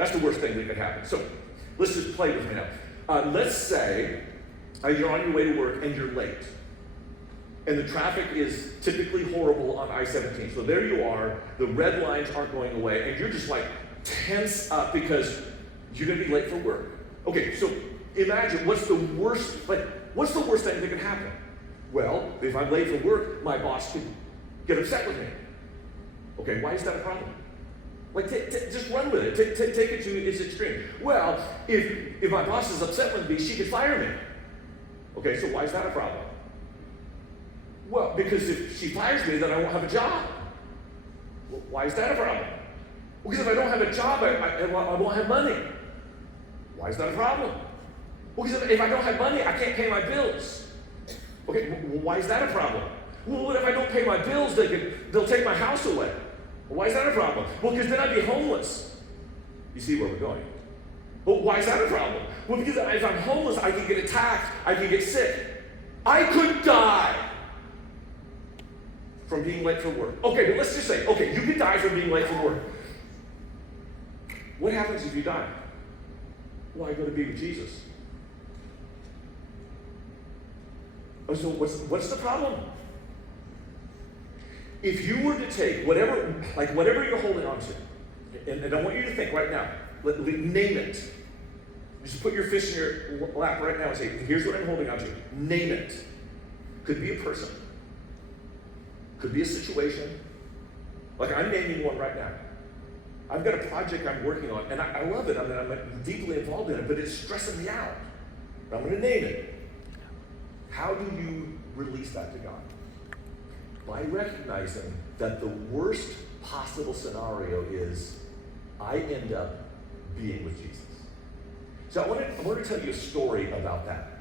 That's the worst thing that could happen. So let's just play with me now. Let's say you're on your way to work and you're late. And the traffic is typically horrible on I-17. So there you are, the red lines aren't going away, and you're just like tense up because you're gonna be late for work. Okay, so imagine what's the worst thing that can happen? Well, if I'm late for work, my boss could get upset with me. Okay, why is that a problem? Like, just run with it. Take it to its extreme. Well, if my boss is upset with me, she could fire me. Okay, so why is that a problem? Well, because if she fires me, then I won't have a job. Well, why is that a problem? Because if I don't have a job, I won't have money. Why is that a problem? Well, because if I don't have money, I can't pay my bills. Okay, well, why is that a problem? Well, what if I don't pay my bills? They'll take my house away. Well, why is that a problem? Well, because then I'd be homeless. You see where we're going. Well, why is that a problem? Well, because if I'm homeless, I can get attacked, I can get sick. I could die from being late for work. Okay, but let's just say, okay, you could die from being late for work. What happens if you die? Well, I go to be with Jesus. Oh, so what's the problem? If you were to take whatever you're holding on to, and I want you to think right now, name it. Just put your fist in your lap right now and say, here's what I'm holding on to. Name it. Could be a person. Could be a situation. Like I'm naming one right now. I've got a project I'm working on, and I love it. I mean, I'm deeply involved in it, but it's stressing me out. I'm going to name it. How do you release that to God? By recognizing that the worst possible scenario is I end up being with Jesus. So I want to tell you a story about that.